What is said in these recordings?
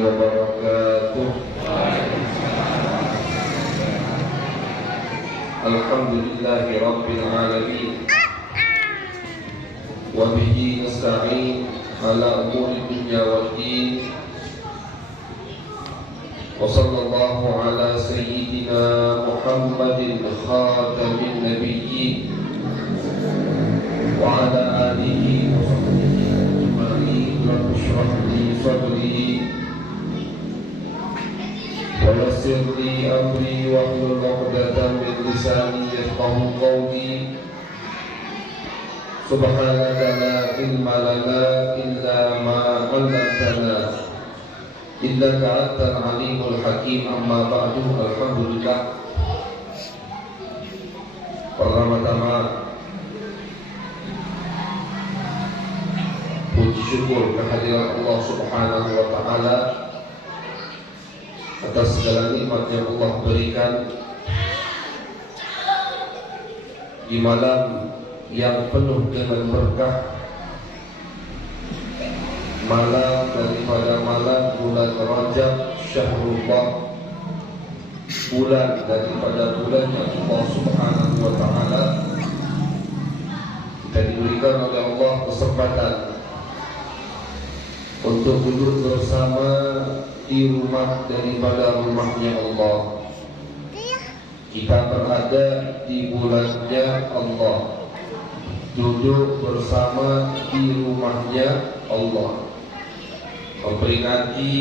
wabarakatuh. Alhamdulillahi rabbil alamin. Wa bihi nasta'in ala umuri dunya waddin. Wa sallallahu ala sayyidina Muhammadin khatamin nabiyyin wa ala alihi wa sahbihi ajma'in. Rabbi shrah li sadri wa yassir li amri wahlul 'uqdatam min lisani yafqahu qawli. Subhanaka la ilma lana illa ma 'allamtana innaka antal alimul hakim. Amma ba'du. Alhamdulillah, pertama-tama puji syukur kehadiran Allah Subhanahu wa ta'ala atas segala nikmat yang Allah berikan di malam yang penuh dengan berkah, malam daripada malam bulan Rajab Syahrullah, bulan daripada bulannya Allah Subhanahu wa ta'ala. Kita diberikan oleh Allah kesempatan untuk duduk bersama di rumah daripada rumahnya Allah. Kita berada di bulannya Allah, duduk bersama di rumahnya Allah, memperingati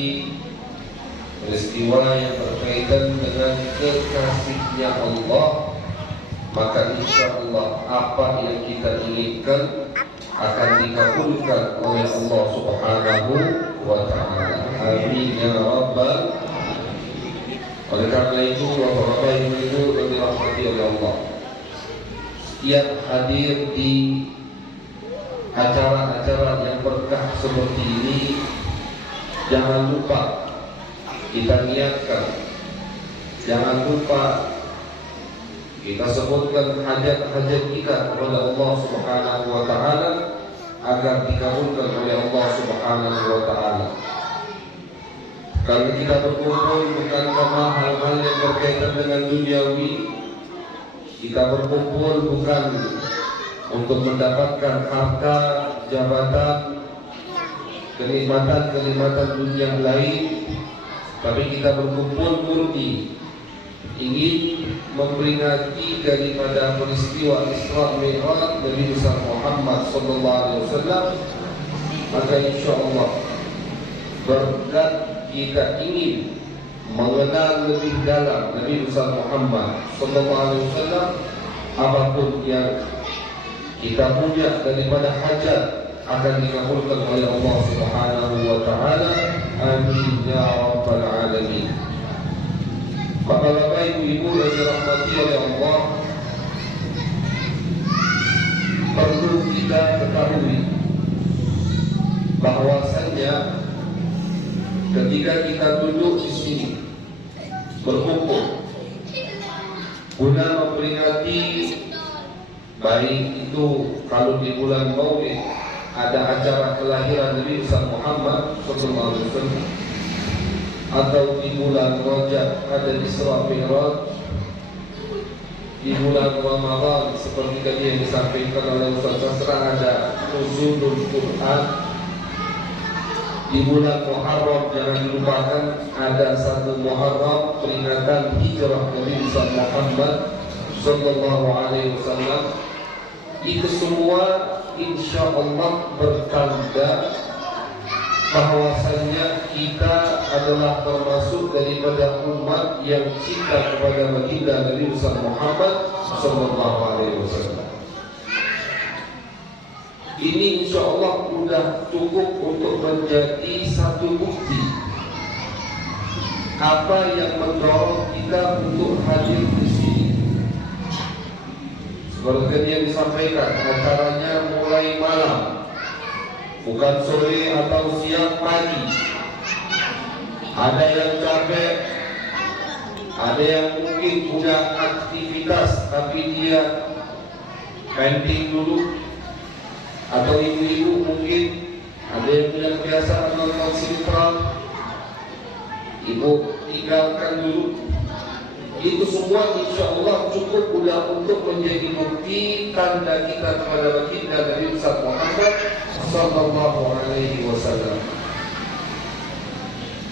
peristiwa yang berkaitan dengan kekasihnya Allah. Maka insya Allah apa yang kita inginkan akan dikabulkan oleh Allah Subhanahu wa ta'ala. Amin ya rabbal. Oleh karena itu, Bapak-bapak, Ibu-ibu yang dirahmati oleh Allah, setiap hadir di acara-acara yang berkah seperti ini, jangan lupa kita niatkan, jangan lupa kita sebutkan hajat-hajat kita kepada Allah Subhanahu wa ta'ala agar dikabulkan oleh Allah Subhanahu wa ta'ala. Kalau kita berkumpul bukan karena hal-hal yang berkaitan dengan duniawi, kita berkumpul bukan untuk mendapatkan harta, jabatan, kenikmatan-kenikmatan dunia lain, tapi kita berkumpul murni ingin memperingati daripada peristiwa Isra Mi'raj Nabi besar Muhammad sallallahu alaihi wasallam. Maka insyaallah berkat kita ingin mengenal lebih dalam Nabi besar Muhammad sallallahu alaihi wasallam, apapun yang kita punya daripada hajat akan dikabulkan oleh Allah Subhanahu wa ta'ala. Amin ya rabbal alamin. Bapak-bapak, Ibu-ibu yang dirahmati oleh Allah, perlu kita ketahui bahwasannya ketika kita duduk di sini berkumpul guna memperingati, baik itu kalau di bulan Maulid ada acara kelahiran Nabi besar Muhammad sallallahu alaihi wasallam, atau di bulan Rajab ada Isra Mi'raj, di bulan Ramadan seperti tadi yang disampaikan oleh Ustaz Sastra ada Nuzulul Quran, di bulan Muharram jangan dilupakan ada 1 Muharram peringatan hijrah Nabi besar Muhammad sallallahu alaihi wasallam. Itu semua insya Allah bertanda bahwasanya kita adalah termasuk daripada umat yang cinta kepada baginda Nabi besar Muhammad sallallahu alaihi wasallam. Ini insya Allah sudah cukup untuk menjadi satu bukti apa yang mendorong kita untuk hadir di sini. Seperti yang disampaikan, acaranya mulai malam, bukan sore atau siang pagi. Ada yang capek, ada yang mungkin punya aktivitas tapi dia pending dulu, atau ibu-ibu mungkin ada yang punya kebiasaan nonton sinetron, ibu tinggalkan dulu. Itu semua insya Allah cukup pula untuk menjadi bukti tanda kita kepada baginda Nabi Muhammad sallallahu alaihi wasallam.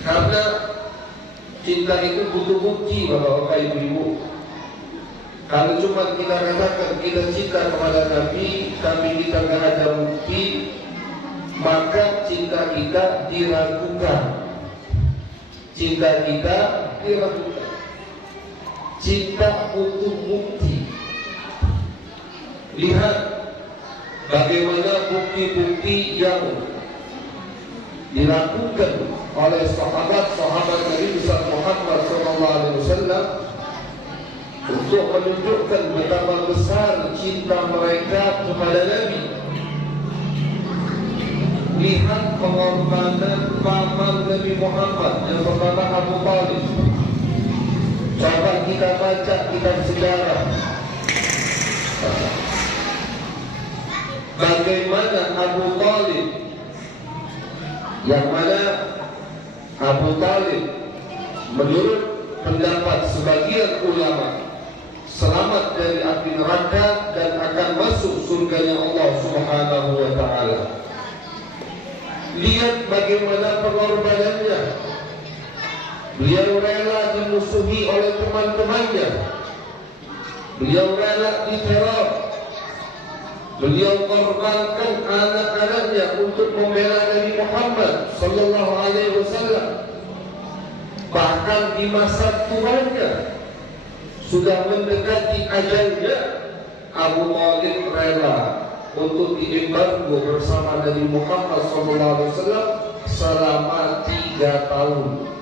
Karena cinta itu butuh bukti, Bapak-bapak, Ibu-ibu. Kalau cuma kita katakan kita cinta kepada Nabi tapi kita tidak ada bukti, maka cinta kita diragukan. Cinta kita diragukan. Cinta butuh bukti. Lihat bagaimana bukti-bukti yang dilakukan oleh sahabat-sahabat Nabi Muhammad SAW untuk menunjukkan betapa besar cinta mereka kepada Nabi. Lihat pengorbanan paman Nabi Muhammad yang bernama Abu Talib. Coba kita baca kitab sejarah, bagaimana Abu Talib, yang mana Abu Talib menurut pendapat sebagian ulama selamat dari api neraka dan akan masuk surganya Allah Subhanahu wa taala. Lihat bagaimana pengorbanannya. Beliau rela dimusuhi oleh teman-temannya. Beliau rela diteror. Beliau korbankan anak-anaknya untuk membela Nabi Muhammad sallallahu alaihi wasallam. Bahkan di masa tuanya sudah mendekati ajalnya, Abu Talib rela untuk diembargo bersama Nabi Muhammad sallallahu alaihi wasallam selama 3 tahun.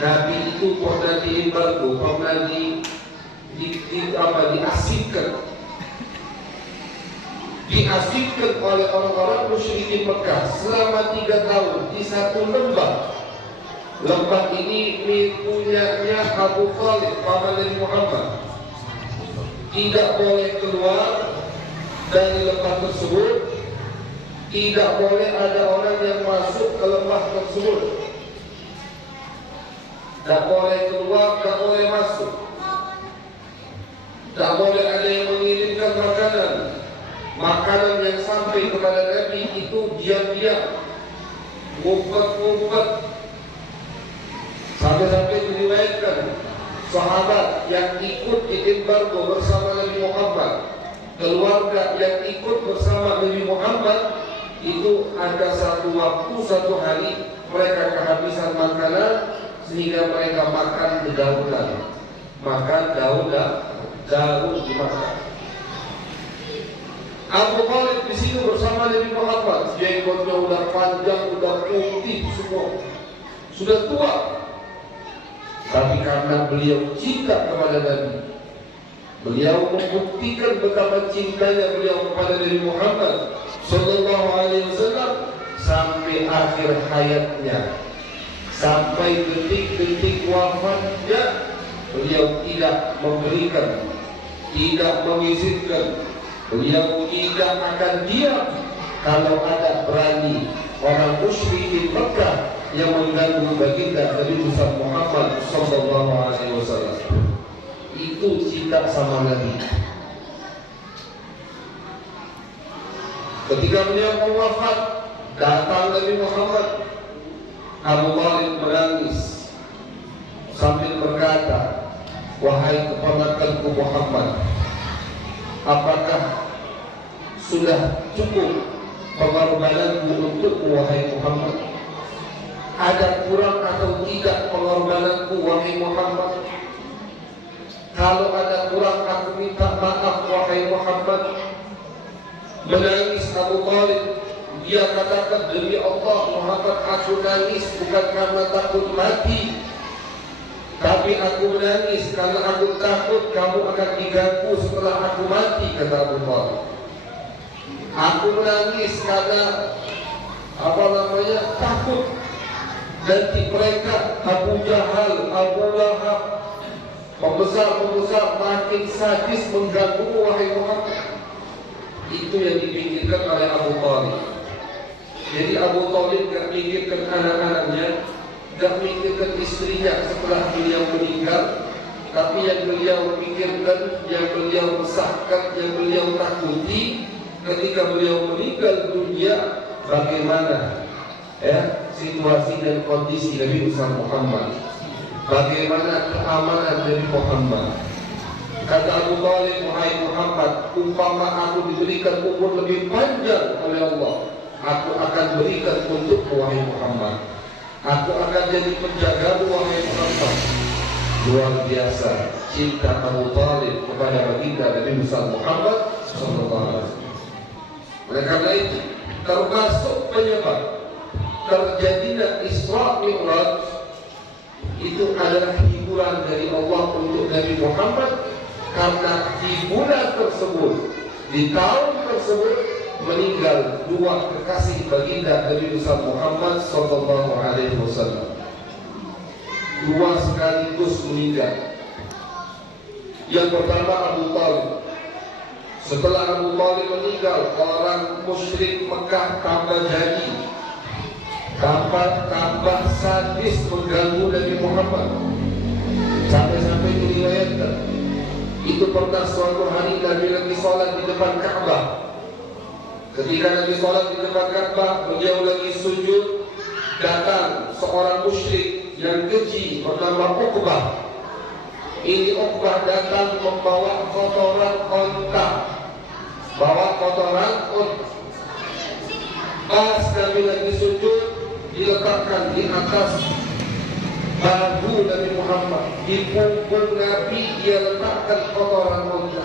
Nabi itu pernah diembargo, pernah diasingkan oleh orang-orang musyrikin Mekah selama 3 tahun di satu lembah. Lembah ini punyanya Abu Talib, paman Nabi Muhammad. Tidak boleh keluar dari lembah tersebut. Tidak boleh ada orang yang masuk ke lembah tersebut. Tak boleh keluar, tak boleh masuk. Tak boleh ada yang mengirimkan makanan. Makanan yang sampai kepada Nabi itu diam-diam, ngumpet-ngumpet. Sampai-sampai diriwayatkan sahabat yang ikut diembargo bersama Nabi Muhammad, keluarga yang ikut bersama Nabi Muhammad, itu ada satu waktu, satu hari mereka kehabisan makanan sehingga mereka makan dedaunan. Makan daun dimakan. Abu Talib di situ bersama Nabi Muhammad, jenggotnya udah panjang, udah putih semua, sudah tua. Tapi karena beliau cinta kepada Nabi, beliau membuktikan betapa cintanya beliau kepada Nabi Muhammad sallallahu alaihi wasallam sampai akhir hayatnya, sampai detik-detik wafatnya. Beliau tidak memberikan, tidak mengizinkan, beliau tidak akan diam kalau ada berani orang musyrikin Mekah yang mengganggu baginda Nabi Muhammad sallallahu alaihi wasallam. Itu cinta sama Nabi. Ketika beliau mau wafat, datang Nabi Muhammad. Abu Talib menangis sambil berkata, "Wahai keponakanku Muhammad, apakah sudah cukup pengorbananmu untukmu wahai Muhammad? Ada kurang atau tidak pengorbananku wahai Muhammad? Kalau ada kurang aku minta maaf wahai Muhammad." Menangis Abu Talib. Dia katakan, "Demi Allah Muhammad, aku nangis bukan karena takut mati, tapi aku menangis karena aku takut kamu akan diganggu setelah aku mati," kata Abu Talib. "Aku menangis karena takut nanti mereka Abu Jahal, Abu Lahab, pembesar-pembesar makin sadis mengganggu wahai Muhammad." Itu yang dipikirkan oleh Abu Talib. Jadi Abu Talib tidak pikirkan anak-anaknya, tidak memikirkan istrinya setelah beliau meninggal, tapi yang beliau pikirkan, yang beliau resahkan, yang beliau takuti ketika beliau meninggal dunia, bagaimana situasi dan kondisi Nabi besar Muhammad, bagaimana keamanan dari Muhammad. Kata Abu Talib, wahai Muhammad, umpama aku diberikan umur lebih panjang oleh Allah, aku akan berikan untuk wahai Muhammad. Aku akan jadi penjagamu wahai Muhammad. Luar biasa cinta Abu Talib kepada baginda Nabi besar Muhammad sallallahu alaihi wasallam. Oleh karena itu, termasuk penyebab terjadinya Isra Mi'raj itu adalah hiburan dari Allah untuk Nabi Muhammad, karena di bulan tersebut, di tahun tersebut meninggal dua kekasih baginda Nabi besar Muhammad sallallahu alaihi wasallam. Dua sekaligus meninggal. Yang pertama Abu Talib. Setelah Abu Talib meninggal, orang musyrik Mekah tambah jadi, tambah sadis mengganggu Nabi Muhammad. Sampai-sampai diriwayatkan, itu pernah suatu hari Nabi lagi sholat di depan Ka'bah. Ketika Nabi sholat di depan Ka'bah, beliau lagi sujud, datang seorang musyrik yang keji bernama Uqbah. Ini Uqbah datang membawa kotoran onta, Pas Nabi lagi sujud, diletakkan di atas bahu Nabi Muhammad, di punggung Nabi dia letakkan kotoran onta.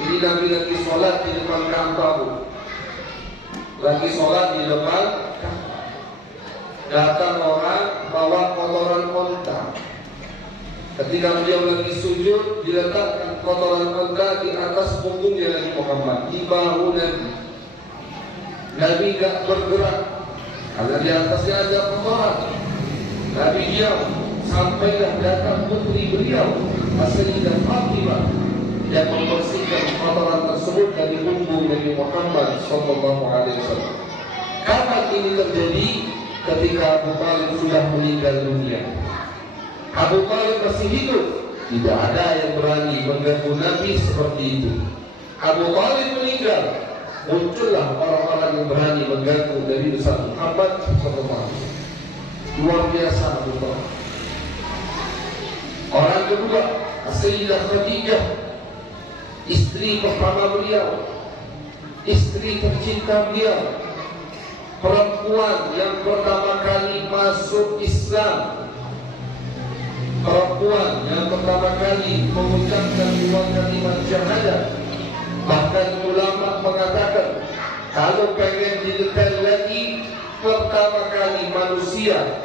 Ini Nabi lagi sholat di depan Ka'bah, lagi sholat di depan Ka'bah. Datang orang bawa kotoran onta. Ketika beliau lagi sujud, diletakkan kotoran onta di atas punggungnya Nabi Muhammad, di bahu Nabi. Nabi gak bergerak karena di atasnya ada kotoran. Nabi diam. Sampailah datang putri beliau, Sayyidah Fatimah, yang membersihkan kotoran tersebut dari punggung Nabi Muhammad sallallahu alaihi wasallam. Kapan ini terjadi? Ketika Abu Talib sudah meninggal dunia. Abu Talib masih hidup, tidak ada yang berani mengganggu Nabi seperti itu. Abu Talib meninggal, muncullah orang-orang yang berani mengganggu Nabi besar Muhammad sallallahu alaihi wasallam. Luar biasa Abu Talib. Orang kedua, Sayyidah Khadijah, istri pertama beliau, istri tercinta beliau, perempuan yang pertama kali masuk Islam, perempuan yang pertama kali mengucapkan dua kalimat syahadat. Bahkan ulama mengatakan, kalau pengen didetail lagi, pertama kali manusia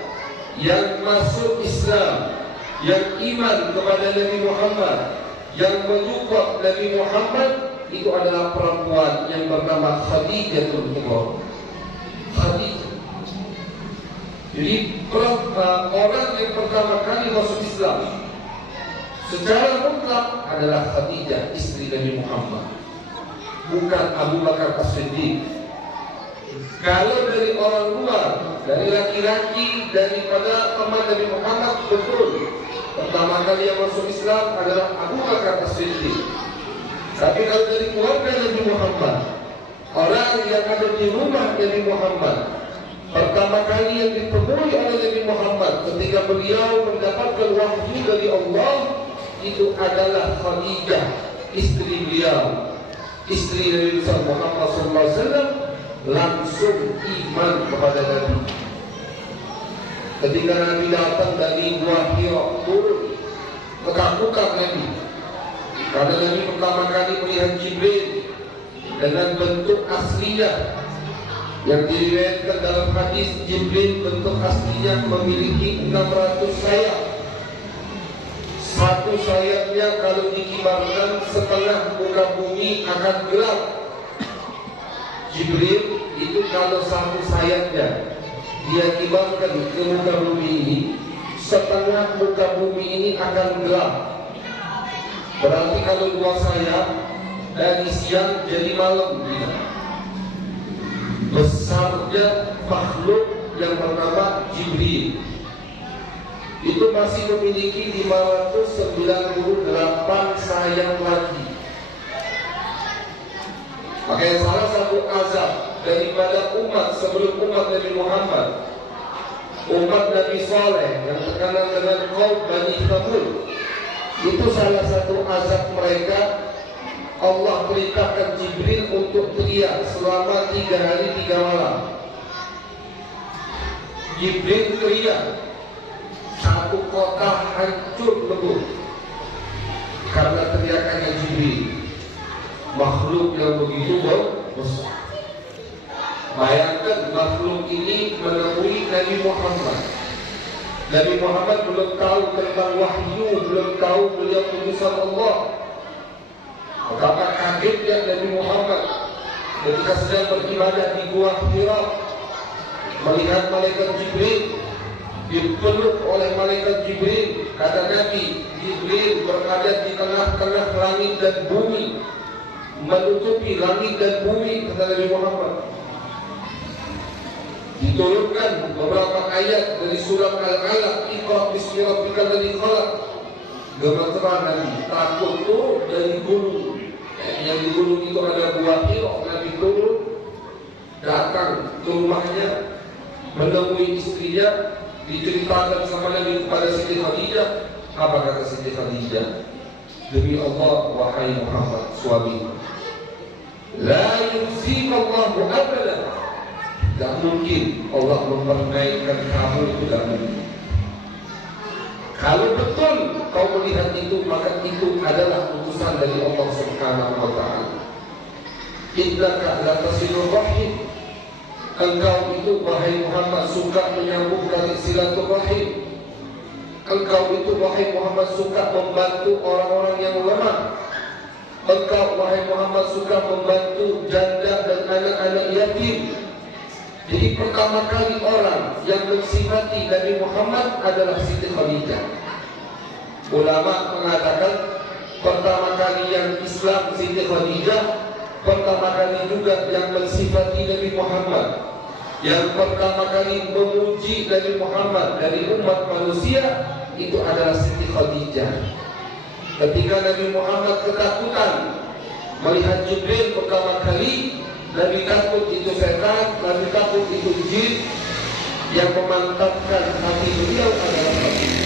yang masuk Islam, yang iman kepada Nabi Muhammad, yang menyupport Nabi Muhammad, itu adalah perempuan yang bernama Khadijatul Kubra. Khadijah. Jadi orang yang pertama kali masuk Islam secara mutlak adalah Khadijah, istri Nabi Muhammad, bukan Abu Bakar As-Siddiq. Kalau dari orang luar, dari laki-laki, daripada teman Nabi Muhammad, betul pertama kali yang masuk Islam adalah Abu Bakar As-Siddiq. Tapi kalau dari keluarga Nabi Muhammad, orang yang ada di rumah Nabi Muhammad, pertama kali yang ditemui oleh Nabi Muhammad ketika beliau mendapatkan wahyu dari Allah, itu adalah Khadijah, istri beliau, istri Nabi Muhammad SAW, langsung iman kepada Nabi. Ketika Nabi datang dari Gua Hira turun, ketakutan Nabi, karena Nabi pertama kali melihat Jibril dengan bentuk aslinya, yang diriwayatkan dalam hadis Jibril bentuk aslinya memiliki 600 sayap. Satu sayapnya kalau dikibarkan setengah muka bumi akan gelap. Jibril itu kalau satu sayapnya dia kibarkan ke muka bumi ini, setengah muka bumi ini akan gelap. Berarti kalau dua sayap, dari siang jadi malam. Besarnya makhluk yang bernama Jibril. itu masih memiliki 598 sayap lagi. Makanya salah satu azab daripada umat sebelum umat Nabi Muhammad, umat Nabi Saleh yang terkenal dengan kaum Bani Thamud, itu salah satu azab mereka. Allah perintahkan Jibril untuk teriak selama 3 hari 3 malam. Jibril teriak, satu kota hancur lebur karena teriakannya Jibril. Makhluk yang begitu besar. Bayangkan makhluk ini menemui Nabi Muhammad. Nabi Muhammad belum tahu tentang wahyu, belum tahu beliau utusan Allah. Betapa kagetnya Nabi Muhammad ketika sedang beribadah di Gua Hira, melihat malaikat Jibril, dipeluk oleh malaikat Jibril. Kata Nabi, Jibril berada di tengah-tengah langit dan bumi, menutupi langit dan bumi, kata Nabi Muhammad. Diturunkan beberapa ayat dari surat Al-Alaq, Iqra bismi rabbikal ladzi khalaq. Gemeteran Nabi, takut turun dari gunung. Yang di gunung itu ada Gua Hira. Nabi turun, datang ke rumahnya, menemui istrinya, diceritakan sama Nabi kepada Siti Khadijah. Apa kata Siti Khadijah? Demi Allah, wahai Muhammad, suami, la yuzikallahu abada. Tidak mungkin Allah mempernaikkan kamu, itu tidak mungkin. Kalau betul kau melihat itu, maka itu adalah utusan dari Allah Subhanahu wa ta'ala. Innaka la tasilur rahim. Engkau itu wahai Muhammad suka menyambung tali silaturahim. Engkau itu wahai Muhammad suka membantu orang-orang yang lemah. Engkau wahai Muhammad suka membantu janda dan anak-anak yatim. Jadi pertama kali orang yang mensifati Nabi Muhammad adalah Siti Khadijah. Ulama mengatakan pertama kali yang Islam Siti Khadijah, pertama kali juga yang mensifati Nabi Muhammad. Yang pertama kali memuji Nabi Muhammad dari umat manusia itu adalah Siti Khadijah. Ketika Nabi Muhammad ketakutan melihat Jibril pertama kali, Nabi takut itu setan, Nabi takut itu jin. Yang memantapkan hati beliau adalah Khadijah.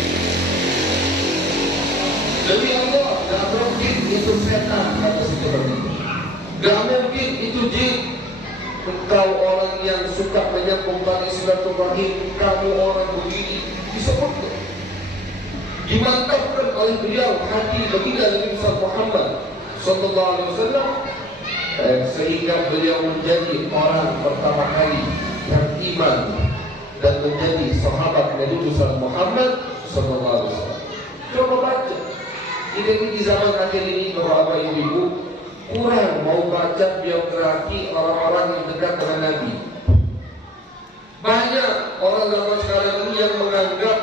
Demi Allah, tidak mungkin itu setan, kata Siti Khadijah. Tidak mungkin itu jin. Engkau orang yang suka menyambung tali silaturahim, kamu orang begini, disebut dimantapkan oleh beliau hati baginda Nabi Muhammad sallallahu alaihi wasallam, sehingga beliau menjadi orang pertama kali yang iman dan menjadi sahabat Nabi Muhammad sallallahu alaihi wasallam. Coba baca. Ini di zaman akhir ini, Bapak Ibu, kurang mau baca biografi orang-orang yang dekat dengan Nabi. Banyak orang zaman sekarang ini yang menganggap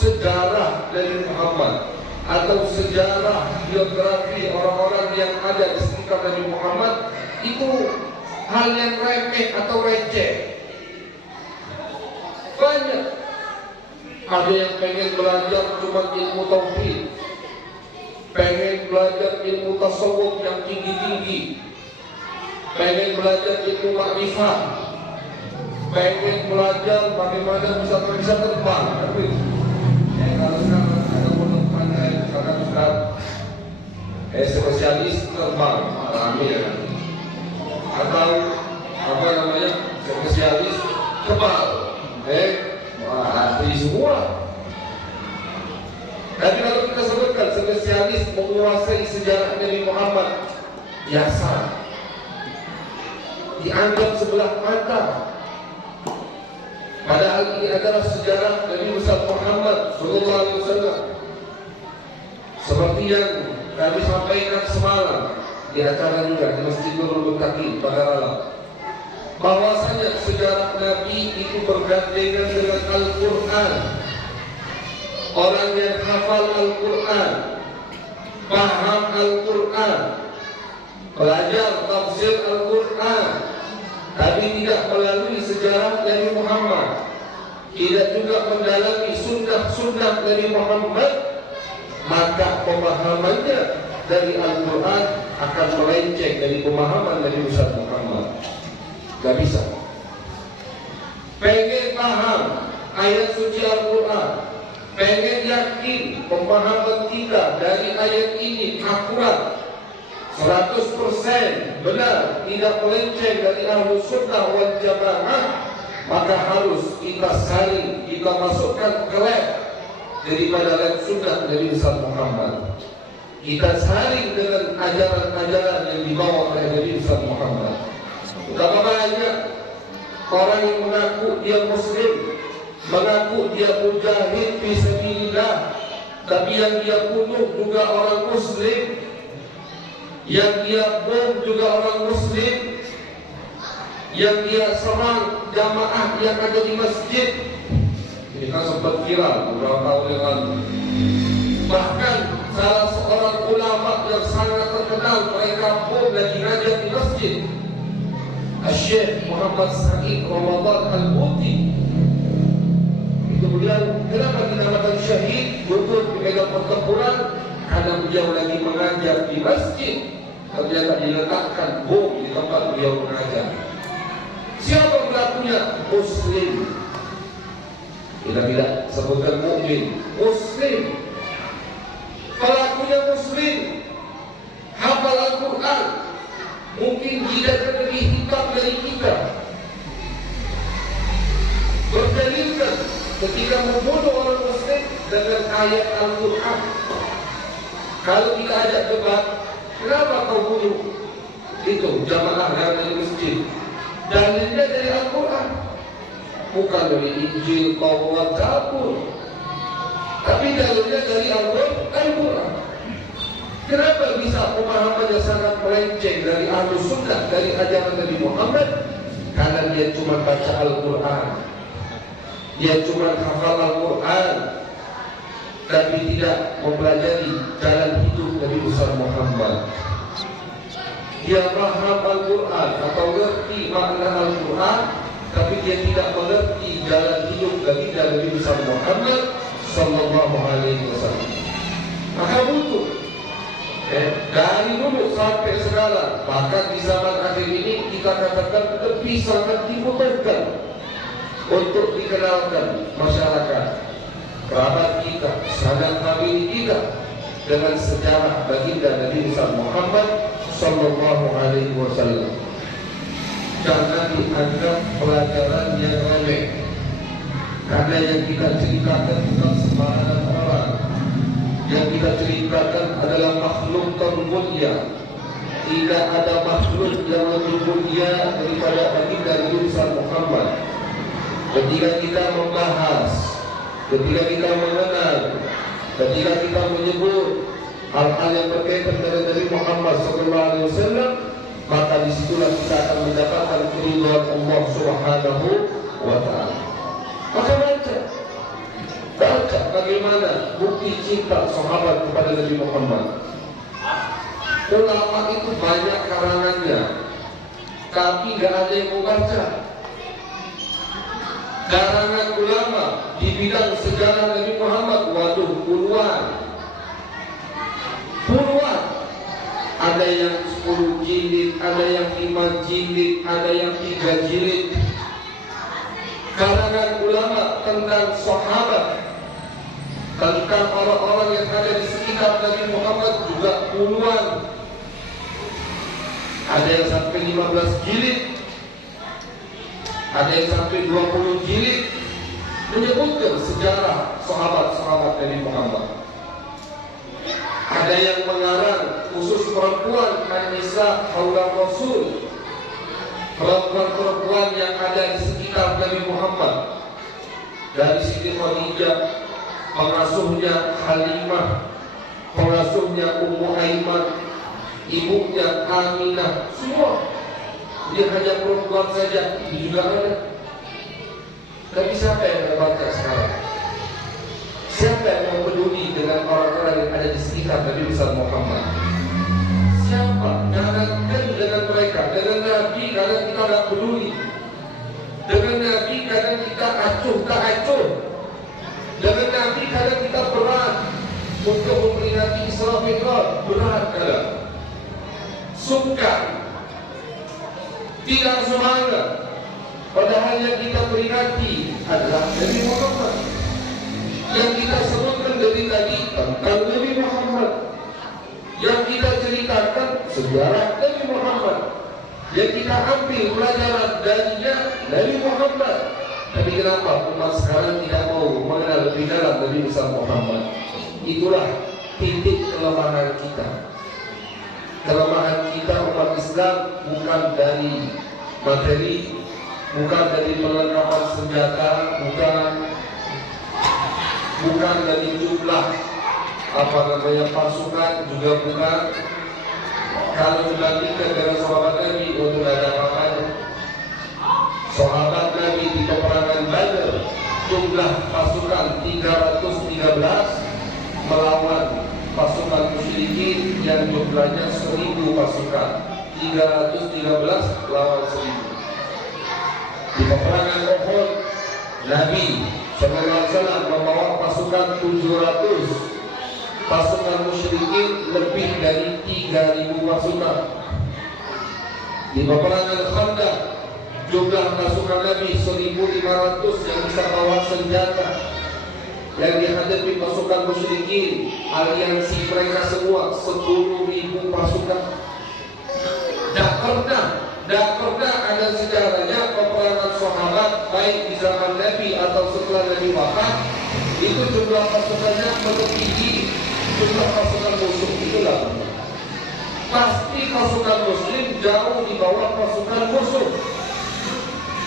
sejarah dari Muhammad atau sejarah biografi orang-orang yang ada di sekitar Nabi Muhammad itu hal yang remeh atau receh. Banyak. Ada yang pengen belajar cuma ilmu tauhid, pengen belajar ilmu tasawuf yang tinggi-tinggi, pengen belajar ilmu makrifat, pengen belajar bagaimana bisa terbang. Tapi kalau sekarang ada penumpang misalkan Ustaz spesialis terbang, alhamdulillah, atau apa namanya spesialis kebal, ahli semua. Tapi kalau kita sebutkan spesialis menguasai sejarah Nabi Muhammad, biasa, dianggap sebelah mata. Padahal ini adalah sejarah Nabi Muhammad sallallahu alaihi wasallam. Seperti yang kami sampaikan semalam di acara juga di Masjid Nurul Muttaqin Bagaralam, bahwasanya sejarah Nabi itu bergandengan dengan Al-Quran. Orang yang hafal Al-Quran, paham Al-Quran, belajar tafsir Al-Quran, tapi tidak melalui sejarah Nabi Muhammad, tidak juga mendalami sunnah-sunnah Nabi Muhammad, maka pemahamannya dari Al-Quran akan melenceng dari pemahaman Nabi Muhammad. Gak bisa. Pengen paham ayat suci Al-Quran, pengen yakin pemahaman kita dari ayat ini akurat, 100% benar, tidak melenceng dari Ahlus Sunnah wal Jamaah, maka harus kita saling, kita masukkan ke lab daripada lab sunnah Nabi Muhammad. Kita saling dengan ajaran-ajaran yang dibawa oleh Nabi Muhammad. Betapa banyak orang yang mengaku dia Muslim, mengaku dia mujahid fisabilillah, tapi yang dia bunuh juga orang Muslim, yang dia bom juga orang Muslim, yang dia serang jamaah yang ada di masjid. Ini kan sempat viral beberapa tahun yang lalu. Bahkan salah seorang ulama yang sangat terkenal, mereka bom lagi ngajar di masjid, Syekh Muhammad Sa'id Ramadan Al-Buti. Itu beliau kenapa dinamakan syahid gugur di medan pertempuran? Karena beliau lagi mengajar di masjid, ternyata diletakkan bom di tempat beliau mengajar. Siapa pelakunya? Muslim. Kita tidak sebutkan mukmin, Muslim. Pelakunya Muslim, hafal Al-Quran, mungkin tidak lebih hitam dari kita. Berdalilkan ketika membunuh orang Muslim dengan ayat Al-Quran. Kalau kita ajak debat, kenapa kau bunuh itu jamaah yang ada di masjid? Dalilnya dari Al-Quran, bukan dari Injil, Taurat, Zabur, tapi dalilnya dari Al-Quran. Kenapa bisa pemahamannya sangat melenceng dari Ahlus Sunnah, dari ajaran Nabi Muhammad? Karena dia cuma baca Al-Quran, dia cuma hafal Al-Quran, tapi tidak mempelajari jalan hidup Nabi Muhammad. Dia paham Al-Quran atau ngerti makna Al-Quran, tapi dia tidak mengerti jalan hidup baginda Nabi Muhammad Sallallahu Alaihi Wasallam. Maka butuh dari dulu sampai sekarang, bahkan di zaman akhir ini kita katakan lebih sangat dibutuhkan untuk dikenalkan masyarakat, kerabat kita, sanak famili kita dengan sejarah baginda Nabi Muhammad Sallallahu Alaihi Wasallam. Jangan dianggap pelajaran yang remeh, karena yang kita ceritakan bukan sembarangan orang. Yang kita ceritakan adalah makhluk termulia. Tidak ada makhluk yang lebih mulia daripada baginda Nabi Muhammad. Ketika kita membahas, ketika kita mengenal, ketika kita menyebut hal-hal yang berkaitan dengan Nabi Muhammad SAW, maka disitulah kita akan mendapatkan keridhaan Allah Subhanahu wa Ta'ala. Maka baca bagaimana bukti cinta sahabat kepada Nabi Muhammad. Ulama itu banyak karangannya, tapi tidak ada yang mau baca. Karangan ulama di bidang sejarah Nabi Muhammad, waduh, puluhan. Ada yang 10 jilid, ada yang 5 jilid, ada yang 3 jilid. Karangan ulama tentang sahabat, tentang orang-orang yang ada di sekitar Nabi Muhammad juga puluhan. Ada yang sampai 15 jilid, ada yang sampai 20 jilid, menyebutkan sejarah sahabat-sahabat Nabi Muhammad. Ada yang mengarang khusus perempuan, An-Nisa Haula Rasul, perempuan-perempuan yang ada di sekitar Nabi Muhammad. Dari Siti Khadijah, pengasuhnya Halimah, pengasuhnya Ummu Aiman, ibunya Aminah, semua. Dia hanya perempuan saja, itu juga ada. Tapi siapa yang baca sekarang? Siapa yang mau peduli dengan orang-orang yang ada di sekitar Nabi Muhammad? Siapa? Jangankan dengan mereka, dengan Nabi kadang kita tidak peduli. Dengan Nabi kadang kita acuh tak acuh. suka, tidak semangat. Padahal yang kita peringati adalah Nabi Muhammad. Yang kita sebutkan dari tadi tentang Nabi Muhammad. Yang kita ceritakan sejarah Nabi Muhammad. Yang kita ambil pelajaran darinya Nabi Muhammad. Tapi kenapa umat sekarang tidak mau mengenal lebih dalam Nabi besar Muhammad? Itulah titik kelemahan kita. Kelemahan kita umat Islam bukan dari materi, bukan dari perlengkapan senjata, bukan dari jumlah pasukan, juga bukan. Kalau dibandingkan dengan sahabat Nabi, untuk ada apa-apa. Sahabat Nabi di peperangan Badar jumlah pasukan 313 melawan pasukan musyrikin yang jumlahnya 1000 pasukan. 313 lawan 1000. Di peperangan Uhud, Nabi SAW membawa pasukan 700, pasukan musyrikin lebih dari 3000 pasukan. Di peperangan Khandaq, jumlah pasukan Nabi 1500 yang bisa bawa senjata. Yang dihadapi pasukan musyrikin, aliansi mereka semua 10.000 pasukan. Tak pernah ada sejarahnya peperangan sahabat baik di zaman Nabi atau setelah Nabi wafat itu jumlah pasukannya melebihi jumlah pasukan musuh. Itulah pasti pasukan muslim jauh di bawah pasukan musuh,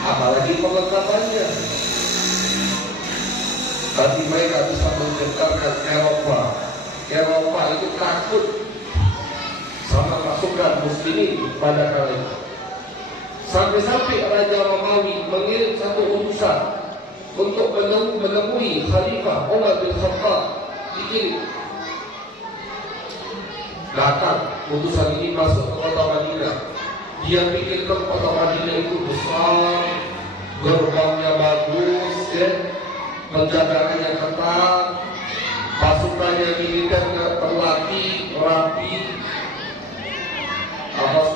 apalagi perlengkapannya. Tapi mereka bisa menjengkelkan Eropa itu takut sama pasukan muslimin pada kala itu. Sampai-sampai Raja Romawi mengirim satu utusan untuk menemui Khalifah Umar bin Khattab. Dikirim. Datang utusan ini masuk ke kota Madinah. Dia pikirkan kota Madinah itu besar, gerbangnya bagus, penjagaannya ketat, pasukannya militer terlatih, rapi,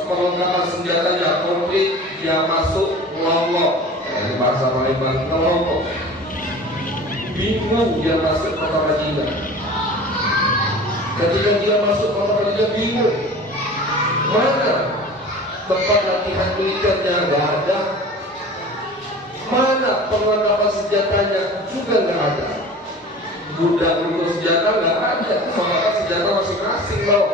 perlengkapan senjatanya komplit. Dia masuk ngelongok, bahasa Palembang ngelongok, bingung dia masuk kota Madinah. Ketika dia masuk kota Madinah bingung, mana tempat latihan militernya nggak ada, mana perlengkapan senjatanya juga nggak ada, gudang untuk senjata nggak ada, soalnya senjata masing-masing loh.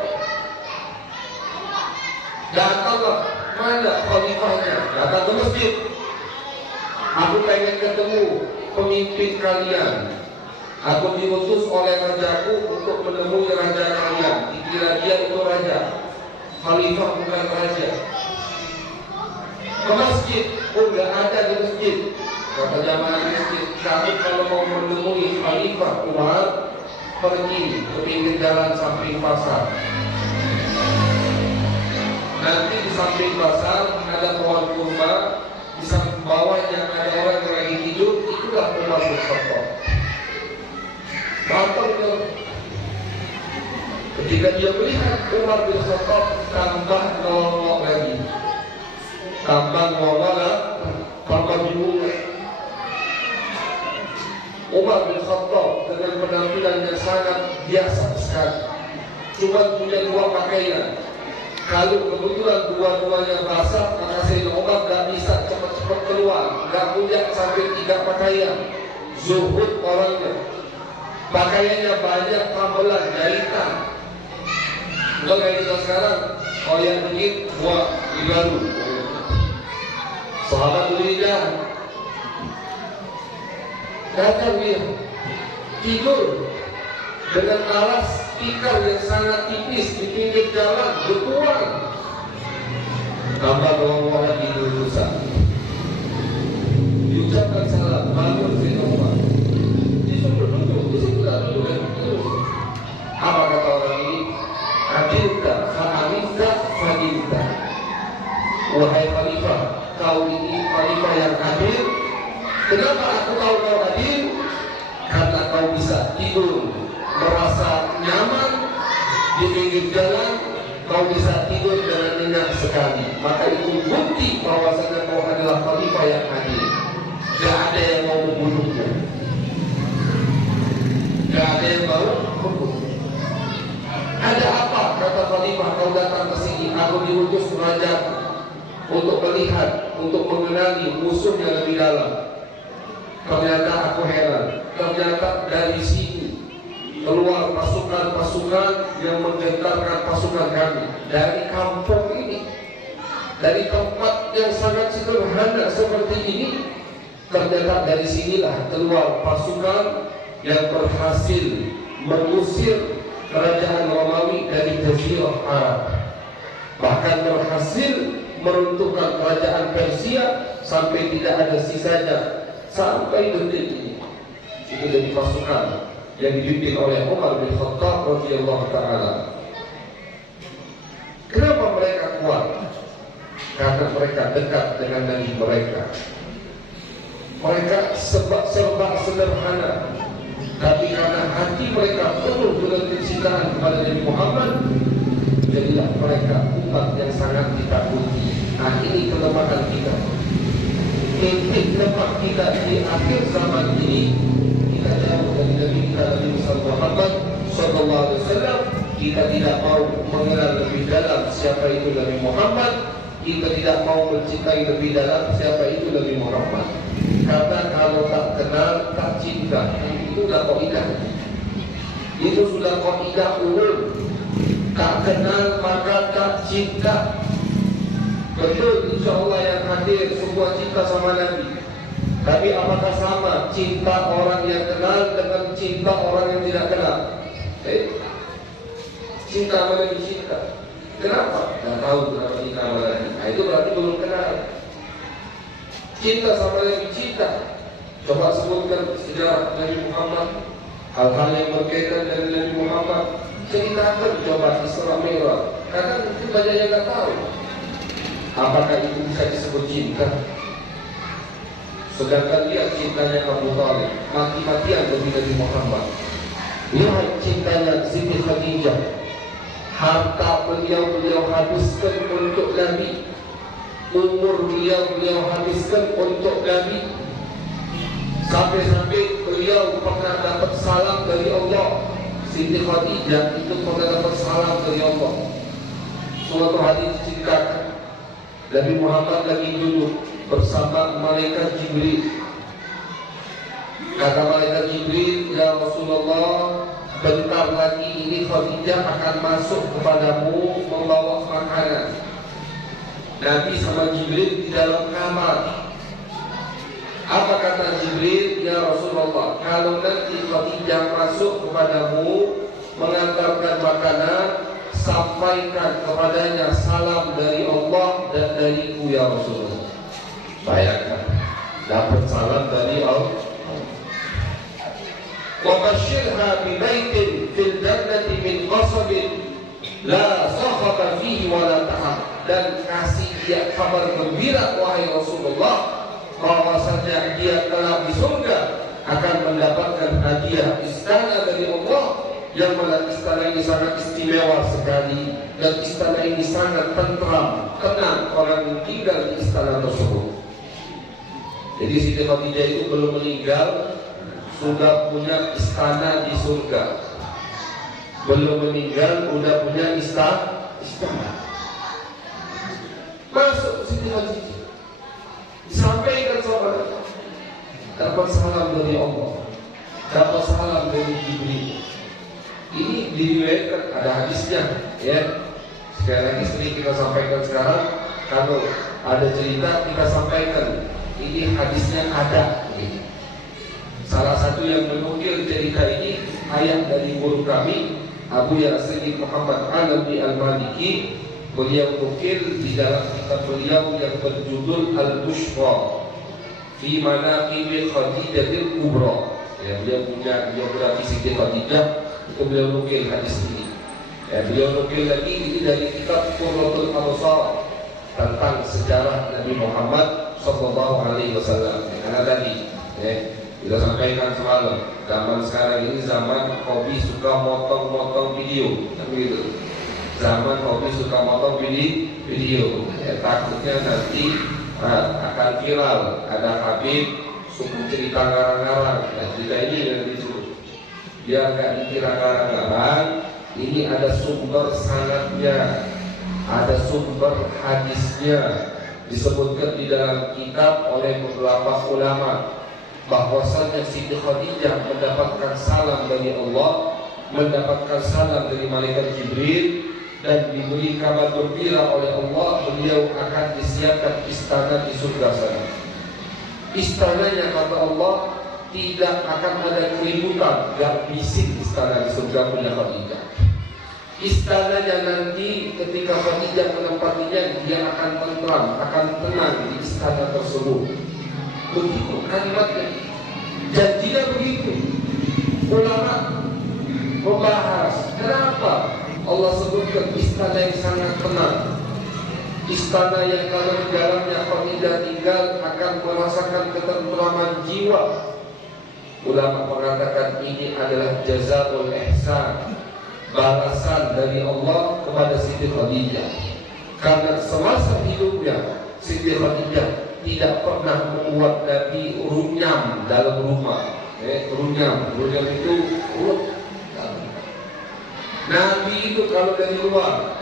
Datanglah, mana khalifahnya? Datang ke masjid. Aku pengen ketemu pemimpin kalian. Aku diutus oleh rajaku untuk menemui raja kalian. Dikira dia itu raja, khalifah bukan raja. Ke masjid, nggak ada di masjid. Kata jamaah di masjid, kamu kalau mau menemui khalifah Umar, pergi ke pinggir jalan samping pasar. Nanti di samping pasar ada pohon kurma, di samping bawahnya ada orang yang lagi tidur. Itulah Umar bin Khattab. Ketika dia melihat Umar bin Khattab tambah ngolok lagi, tambah bingung. Umar bin Khattab dengan penampilan yang sangat biasa sekali, cuma punya 2 pakaian. Kalau kebetulan dua-duanya basah, maka Sayyidina Umar gak bisa cepat-cepat keluar, gak punya sampai 3 pakaian. Zuhud orangnya, pakaiannya banyak, tambelan, jahitan. Kalau kayak kita sekarang, yang dikit, buat baru. Sahabat Ulidah datang dia tidur dengan alas tikar yang sangat tipis di pinggir jalan, bertuang. Tambah bawah lagi urusan. Diucapkan salam, bangun Sayyidina Umar. Disuruh duduk, disitulah duduk dan terus. Apa kata orang ini? Adilta, fa'aminta, fa'adilta. Wahai Khalifah, kau ini Khalifah yang adil. Kenapa aku tahu kau adil? Karena kau bisa tidur merasa nyaman di pinggir jalan, kau bisa tidur dengan nyenyak kau yang hadir. Gak ada yang mau membunuhmu. Gak ada yang mau membunuhmu. Ada apa? Kata Khalifah, kau datang ke sini. Aku diutus raja untuk melihat, untuk mengenali musuhnya lebih dalam. Ternyata aku heran. Ternyata dari sini keluar pasukan-pasukan yang menggentarkan pasukan kami dari kampung ini, dari tempat yang sangat sederhana seperti ini. Ternyata dari sinilah keluar pasukan yang berhasil mengusir kerajaan Romawi dari Jazirah Arab, bahkan berhasil meruntuhkan kerajaan Persia sampai tidak ada sisanya sampai detik ini. Itu dari pasukan yang dipimpin oleh Umar bin Khattab radhiyallahu taala. Kenapa mereka kuat? Karena mereka dekat dengan Nabi mereka. Mereka serba sederhana, tapi karena hati mereka penuh dengan kecintaan kepada Nabi Muhammad, jadilah mereka umat yang sangat ditakuti. Nah, ini kelemahan kita. Titik lemah kita di akhir zaman ini, kita jauh dari Nabi kita Nabi Muhammad sallallahu alaihi wasallam. Kita tidak mau mengenal lebih dalam siapa itu Nabi Muhammad. Kita tidak mau mencintai lebih dalam siapa itu Nabi Muhammad. Karena kalau tak kenal, tak cinta, itu sudah kaidah. Itu sudah kaidah umum. Tak kenal maka tak cinta. Betul, insya Allah yang hadir semua cinta sama Nabi. Tapi apakah sama cinta orang yang kenal dengan cinta orang yang tidak kenal? Cinta mana cinta? Kenapa? Tidak tahu kenapa cinta sama Nabi. Nah, itu berarti belum kenal. Cinta sama Nabi, cinta. Coba sebutkan sejarah Nabi Muhammad, hal-hal yang berkaitan dengan Nabi Muhammad. Ceritakan coba Isra Mi'raj. Karena mungkin banyak yang tidak tahu. Apakah itu bisa disebut cinta? Sedangkan lihat cintanya Abu Thalib, mati-matian bagi Nabi Muhammad. Lihat cintanya Siti Khadijah, harta beliau habiskan untuk Nabi, umur beliau habiskan untuk Nabi, sampai-sampai beliau pernah dapat salam dari Allah. Siti Khadijah itu pernah dapat salam dari Allah. Suatu hadis diceritakan Nabi Muhammad lagi duduk bersama malaikat Jibril. Kata malaikat Jibril, ya Rasulullah, bentar lagi ini Khadijah akan masuk kepadamu membawa makanan. Nabi sama Jibril di dalam kamar. Apa kata Jibril? Ya Rasulullah, kalau nanti Khadijah masuk kepadamu mengantarkan makanan, sampaikan kepadanya salam dari Allah dan dariku ya Rasulullah. Bayangkan, dapat salam dari Allah. Wa basyirha bi baitin fil jannati min qasabin la sakhaba fihi wa la ta'ab. Dan kasih dia kabar gembira wahai Rasulullah, bahwasanya dia kelak di surga akan mendapatkan hadiah istana dari Allah, yang mana istana ini sangat istimewa sekali, dan istana ini sangat tentram, tenang orang yang tinggal di istana tersebut. Jadi Siti Khadijah itu belum meninggal sudah punya istana di surga. Belum meninggal sudah punya istana. Masuk Siti Khadijah, disampaikan sama dapat salam dari Allah, dapat salam dari Jibril. Ini diriwayatkan, ada hadisnya, ya. Sekali lagi sering kita sampaikan sekarang. Kalau ada cerita kita sampaikan. Ini hadisnya ada. Salah satu yang menukil cerita ini ayat dari guru kami Abu Yasir Muhammad Alawi Al-Maliki. Beliau nukil di dalam kitab beliau yang berjudul Al-Bushra fi Manaqib Khadijatil Kubra. Ya, beliau punya biografi Siti Khadijah. Itu beliau nukil hadis ini. Ya, beliau nukil lagi ini dari kitab Qurratul Absar tentang sejarah Nabi Muhammad sallallahu alaihi wasallam. Karena tadi kita sampaikan semalam, zaman sekarang ini zaman hobi suka motong-motong video, begitu. Zaman hobi suka motong video. Ya, takutnya nanti akan viral. Ada Habib suku cerita ngarang-ngarang. Nah, cerita ini yang disebut. Dia nggak dikira ngarang-ngarang. Ini ada sumber sanadnya, ada sumber hadisnya. Disebutkan di dalam kitab oleh beberapa ulama bahwasanya Siti Khadijah mendapatkan salam dari Allah, mendapatkan salam dari malaikat Jibril, dan diberi kabar gembira oleh Allah beliau akan disiapkan istana di surga sana. Istananya kata Allah tidak akan ada keributan, gak bising istana di surga punya Khadijah. Istananya nanti ketika Khadijah menempatinya dia akan tentram, akan tenang di istana tersebut. Begitu kalimatnya, janjinya begitu. Ulama membahas kenapa Allah sebutkan istana yang sangat tenang, istana yang kalau di dalamnya Khadijah tinggal akan merasakan ketentraman jiwa. Ulama mengatakan ini adalah jazaul ihsan, balasan dari Allah kepada Siti Khadijah. Karena semasa hidupnya Siti Khadijah tidak pernah membuat Nabi runyam dalam rumah. Runyam itu urut. Nabi itu kalau dari luar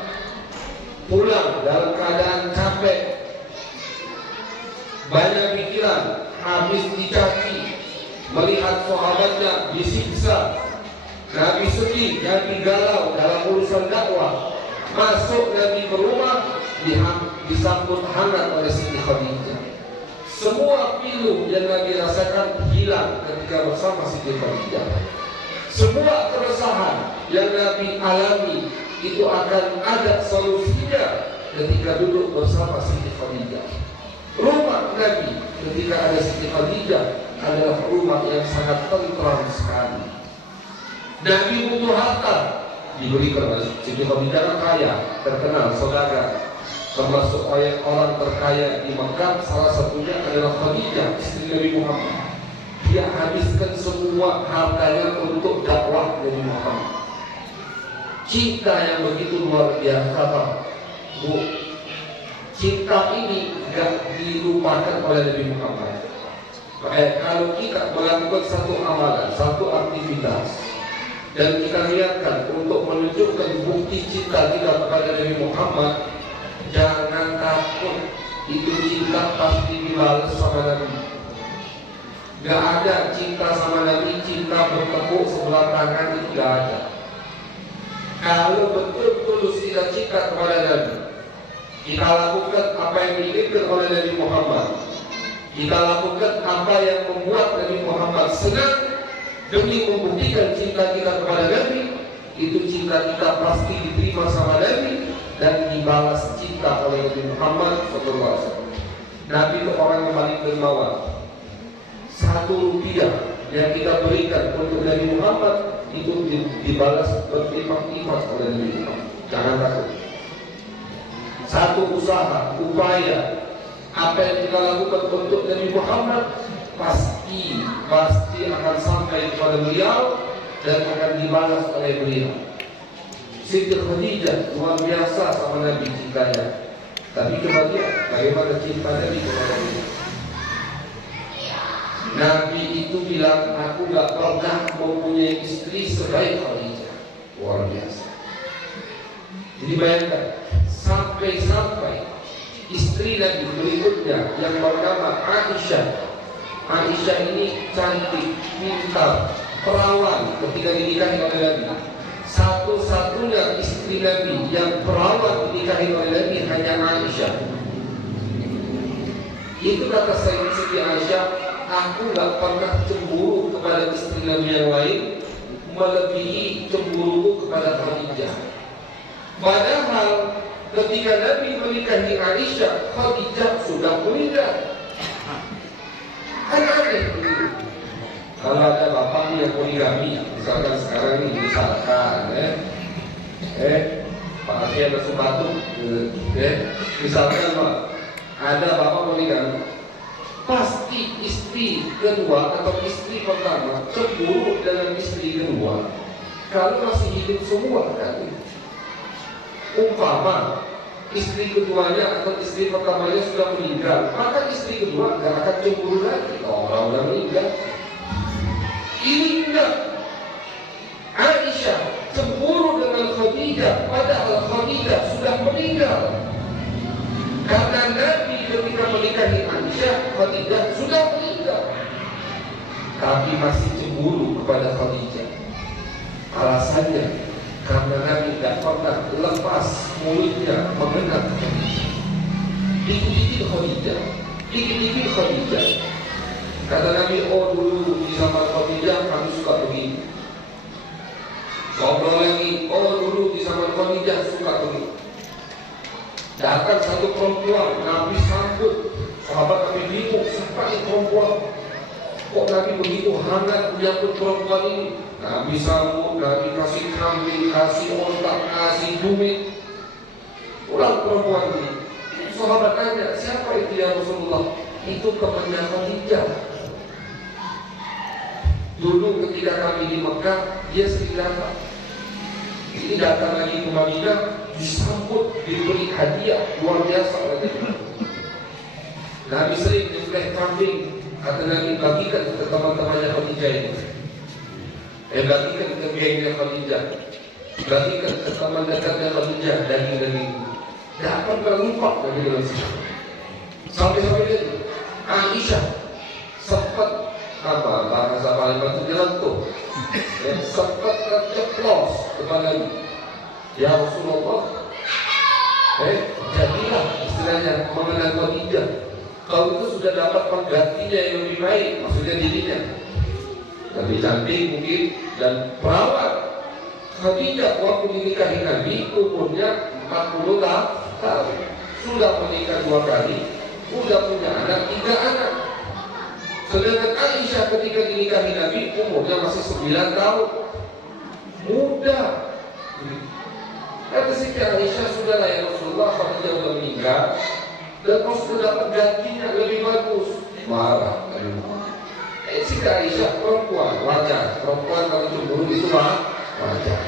pulang dalam keadaan capek, banyak pikiran, habis dicaci, melihat sahabatnya disiksa, Nabi sedih, Nabi galau dalam urusan dakwah. Masuk Nabi ke rumah, disambut hangat oleh Siti Khadijah. Semua pilu yang Nabi rasakan hilang ketika bersama Siti Khadijah. Semua keresahan yang Nabi alami itu akan ada solusinya ketika duduk bersama Siti Khadijah. Rumah Nabi ketika ada Siti Khadijah adalah rumah yang sangat tentram sekali. Nabi butuh harta, diberikan oleh Siti Khadijah kan kaya, terkenal, saudagar. Termasuk orang terkaya di Mekah, salah satunya adalah Khadijah, istri Nabi Muhammad. Dia habiskan semua hartanya untuk dakwah Nabi Muhammad. Cinta yang begitu luar biasa, Pak. Bu, cinta ini tidak dilupakan oleh Nabi Muhammad. Kalau kita melakukan satu amalan, satu aktivitas, dan kita lihatkan untuk menunjukkan bukti cinta kita kepada Nabi Muhammad, jangan takut, itu cinta pasti dibalas sama Nabi. Gak ada cinta sama Nabi, cinta bertepuk sebelah tangan, itu gak ada. Kalau betul tulus kita cinta kepada Nabi, kita lakukan apa yang diinginkan oleh Nabi Muhammad, kita lakukan apa yang membuat Nabi Muhammad senang demi membuktikan cinta kita kepada Nabi, itu cinta kita pasti diterima sama Nabi dan dibalas cinta oleh Nabi Muhammad SAW. Nabi itu orang yang paling dermawan. 1 rupiah yang kita berikan untuk Nabi Muhammad itu dibalas berlipat-lipat oleh Nabi Muhammad. Jangan takut. Satu usaha, upaya, apa yang kita lakukan untuk Nabi Muhammad pasti akan sampai kepada beliau dan akan dibalas oleh beliau. Siti Khadijah luar biasa sama Nabi cintanya. Tapi kebahagiaan bagaimana cinta Nabi kepada beliau. Nabi itu bilang, aku gak pernah mempunyai istri sebaik Khadijah. Luar biasa. Jadi bayangkan, sampai istri Nabi berikutnya yang bernama Aisyah. Aisyah ini cantik, pintar, perawan ketika dinikahi oleh Nabi. Satu-satunya istri Nabi yang perawan dinikahi oleh Nabi hanya Aisyah. Itu kata Siti Aisyah, aku gak pernah cemburu kepada istri Nabi yang lain melebihi cemburuku kepada Khadijah. Padahal ketika Nabi menikahi Aisyah, Khadijah sudah meninggal. Kan aneh begitu. Kalau ada bapak yang poligami, misalkan sekarang ini misalkan Pak Asyik ada sepatu, misalkan Pak, ada bapak poligami, pasti istri kedua atau istri pertama cemburu dengan istri kedua kalau masih hidup semua kan. Umpama istri keduanya atau istri pertamanya sudah meninggal, maka istri kedua nggak akan cemburu lagi. Orang udah meninggal. Ini enggak. Aisyah cemburu dengan Khadijah, padahal Khadijah sudah meninggal. Karena Nabi ketika menikahi Aisyah, Khadijah sudah meninggal, tapi masih cemburu kepada Khadijah. Alasannya karena Nabi tidak pernah lepas mulutnya mengenal Khadijah. Dikit-dikit Khadijah, dikit-dikit Khadijah. Kata Nabi, oh dulu di zaman Khadijah kami suka begini. Ngobrol lagi, oh dulu di zaman Khadijah suka begini. Datang satu perempuan, Nabi sambut. Sahabat Nabi bingung, siapa ini perempuan? Kok Nabi begitu hangat menyambut perempuan ini? Nabi sambut, Nabi kasih kambing, kasih otak, kasih dumit. Pulang perempuan ini. Sahabat tanya, siapa itu ya Rasulullah? Itu temannya Khadijah. Dulu ketika kami di Mekah, dia sering datang. Ini datang lagi ke Madinah, disambut, diberi hadiah luar biasa. Nabi sering menyembelih kambing. Kata Nabi, bagikan ke teman-temannya Khadijah ini. Bagikan ke gengnya Khadijah, bagikan ke teman dekatnya Khadijah, daging-daging. Tidak pernah lupa Nabi bilang sampai-sampai dia Aisyah sempat bahasa paling bantu jalan tuh, sempat terceplos kepada Nabi. Ya Rasulullah, jadilah istilahnya mengenal Khadijah. Kalau itu sudah dapat penggantinya yang lebih baik, maksudnya dirinya lebih cantik mungkin dan perawat. Khadijah waktu dinikahi Nabi umurnya 40 tahun, sudah menikah 2 kali, sudah punya anak 3 anak. Sedangkan Aisyah ketika dinikahi Nabi umurnya masih 9 tahun, muda. Kata si Aisyah, sudahlah ya Rasulullah, Khadijah sudah meninggal dan kau sudah dapat gantinya lebih bagus. Marah. Si Aisyah perempuan, wajar. Perempuan kalau cemburu itu wajar.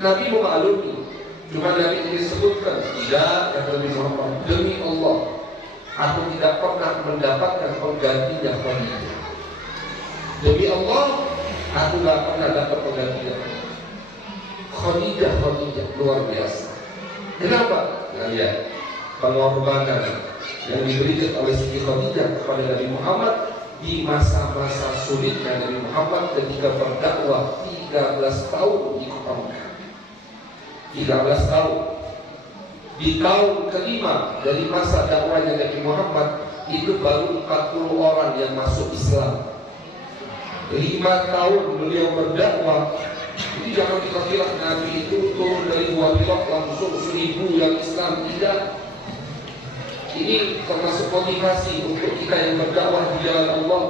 Nabi memaklumi. Cuma Nabi ini sebutkan, tidak, kata Nabi Muhammad, demi Allah, aku tidak pernah mendapatkan penggantinya Khadijah. Demi Allah, aku tidak pernah dapat penggantinya Khadijah. Luar biasa. Kenapa? Nah, lihat pengorbanan yang diberikan oleh Siti Khadijah kepada Nabi Muhammad di masa-masa sulitnya Nabi Muhammad ketika berdakwah 13 tahun di kota Mekah. 13 tahun. Di tahun kelima dari masa dakwahnya Nabi Muhammad itu baru 40 orang yang masuk Islam. 5 tahun beliau berdakwah. Jadi jangan kita kira Nabi itu turun dari Buatilok langsung 1000 yang Islam, tidak. Ini termasuk motivasi untuk kita yang berdakwah di jalan Allah.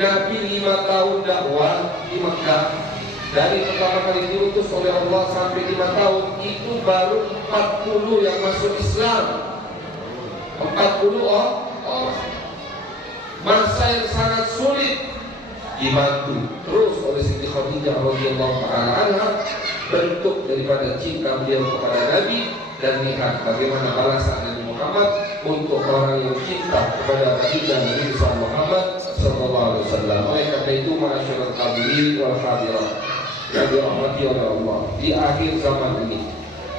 Nabi 5 tahun dakwah di Mekah. Dari pertama kali diutus oleh Allah sampai 5 tahun itu baru 40 yang masuk Islam. 40 orang. Masa yang sangat sulit dibantu terus oleh Siti Khadijah radhiyallahu ta'ala anha, bentuk daripada cinta beliau kepada Nabi. Dan lihat bagaimana balasan Nabi Muhammad untuk orang yang cinta kepada Khadijah Nabi Muhammad sallallahu alaihi wasallam. Oleh karena itu, ma'asyiral hadirin wal hadirat yang dirahmati oleh Allah, di akhir zaman ini,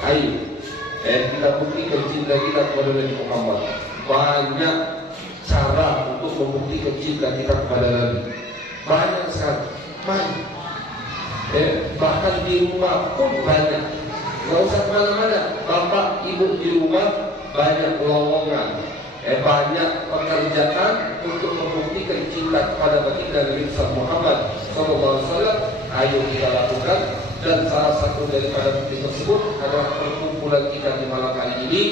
ayo kita buktikan cinta kita kepada Nabi Muhammad. Banyak cara untuk membuktikan cinta kita kepada Nabi, banyak sekali. Bahkan di rumah pun banyak. Gak usah kemana-mana, bapak ibu di rumah banyak lowongan, banyak pekerjaan untuk membuktikan cinta kepada baginda Nabi Muhammad SAW. Ayo kita lakukan. Dan salah satu daripada bukti tersebut adalah perkumpulan kita di malam hari ini,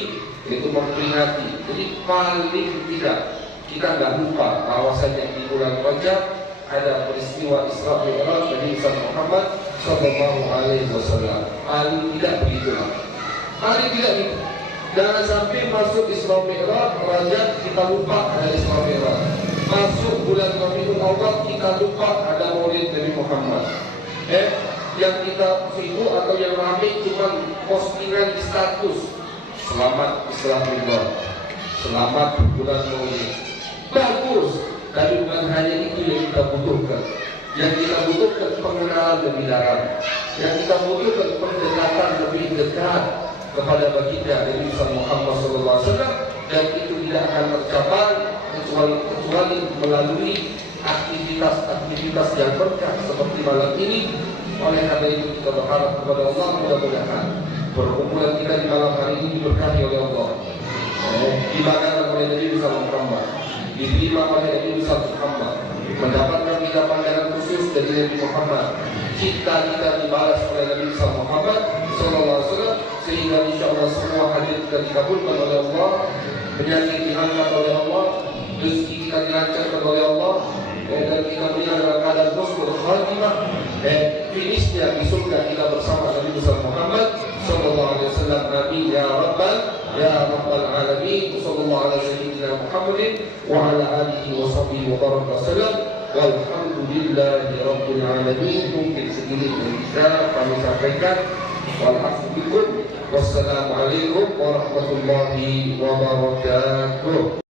yaitu memperingati. Jadi paling tidak kita nggak lupa bahwasanya di bulan Rajab ada peristiwa Isra Mi'raj Nabi Muhammad Sallallahu Alaihi Wasallam. Paling tidak begitulah. Paling tidak itu. Jangan sampai masuk Isra Mi'raj Rajab kita lupa ada Isra Mi'raj. Masuk bulan Rabiul Awwal kita lupa ada Maulid Nabi Muhammad. Yang kita sibuk atau yang ramai cuma postingan di status. selamat Islam Minggu, selamat bulan Maulid. Bagus, tapi bukan hanya itu yang kita butuhkan. Yang kita butuhkan pengenalan lebih dalam. Yang kita butuhkan pendekatan lebih dekat kepada baginda Nabi Muhammad SAW, dan itu tidak akan tercapai kecuali melalui aktivitas yang berkah seperti malam ini. Oleh karena itu kita berharap kepada Allah, mudah-mudahan perkumpulan kita di malam hari ini diberkahi oleh Allah, dimakan oleh Nabi Muhammad, diterima oleh Nabi Muhammad, mendapatkan kita pandangan khusus dari Nabi Muhammad, kita dibalas oleh Nabi Muhammad SAW, sehingga insya Allah semua hadir kita dikabulkan oleh Allah, penyakit diangkat oleh Allah, rezeki kita dilancarkan oleh Allah, dan kita melihat dalam keadaan husnul khatimah, finishnya di surga kita bersama Nabi Muhammad sallallahu alaihi wasallam. Amin ya rabbal alamin. Sallallahu alaihi sayyidina Muhammadin wa ala alihi wa sahbihi wa baraka wasallam. Walhamdulillahi rabbil alamin. Mungkin segini yang bisa kami sampaikan. Wassalamualaikum warahmatullahi wabarakatuh.